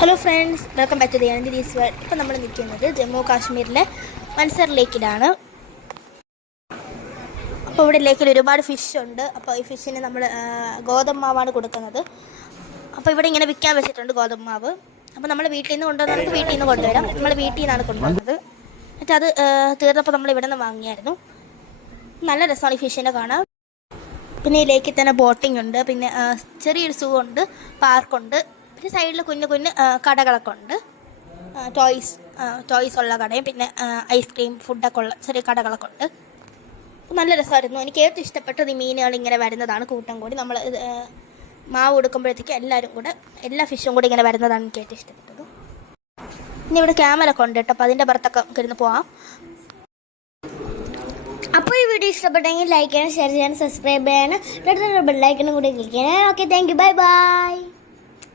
Hello friends, welcome back to the Andes world. ഇപ്പോൾ നമ്മൾ നിൽക്കുന്നത് ജമ്മു കാശ്മീരിലെ മൻസർ ലേക്കിലാണ്. അപ്പോൾ ഇവിടെ ലേക്കിൽ ഒരുപാട് ഫിഷ് ഉണ്ട്. അപ്പോൾ ഈ ഫിഷിന് നമ്മൾ ഗോതമ്പ് മാവാണ് കൊടുക്കുന്നത്. അപ്പോൾ ഇവിടെ ഇങ്ങനെ വിൽക്കാൻ വെച്ചിട്ടുണ്ട് ഗോതമ്പ് മാവ്. അപ്പോൾ നമ്മൾ വീട്ടിൽ നിന്ന് കൊണ്ടുവന്നത് വീട്ടിൽ നിന്ന് കൊണ്ടുവരാം. നമ്മൾ വീട്ടിൽ നിന്നാണ് കൊണ്ടുവന്നത്. എന്നിട്ട് അത് തീർന്നപ്പോൾ നമ്മൾ ഇവിടെ നിന്ന് വാങ്ങിയായിരുന്നു. നല്ല രസമാണ് ഈ ഫിഷിനെ കാണാൻ. പിന്നെ ഈ ലേക്കിൽ തന്നെ ബോട്ടിംഗ് ഉണ്ട്. പിന്നെ ചെറിയൊരു സൂ ഉണ്ട്, പാർക്കുണ്ട്. പിന്നെ സൈഡിൽ കുഞ്ഞു കുഞ്ഞ് കടകളൊക്കെ ഉണ്ട്. ടോയ്സ് ഉള്ള കടയും പിന്നെ ഐസ്ക്രീം ഫുഡൊക്കെ ഉള്ള ചെറിയ കടകളൊക്കെ ഉണ്ട്. നല്ല രസമായിരുന്നു. എനിക്ക് ഏറ്റവും ഇഷ്ടപ്പെട്ടത് ഈ മീനുകൾ ഇങ്ങനെ വരുന്നതാണ്, കൂട്ടം കൂടി. നമ്മൾ മാവ് കൊടുക്കുമ്പോഴത്തേക്ക് എല്ലാ ഫിഷും കൂടി ഇങ്ങനെ വരുന്നതാണ് എനിക്ക് ഏറ്റവും ഇഷ്ടപ്പെട്ടത്. ഇനി ഇവിടെ ക്യാമറ ഒക്കെ ഉണ്ട് കേട്ടോ. അപ്പോൾ അതിൻ്റെ പുറത്തൊക്കെ ഇരുന്ന് പോവാം. അപ്പോൾ ഈ വീഡിയോ ഇഷ്ടപ്പെട്ടെങ്കിൽ ലൈക്ക് ചെയ്യണം, ഷെയർ ചെയ്യണം, സബ്സ്ക്രൈബ് ചെയ്യണം, ബെല്ലൈക്കനും കൂടി ക്ലിക്ക് ചെയ്യണം. Okay, thank you, bye bye.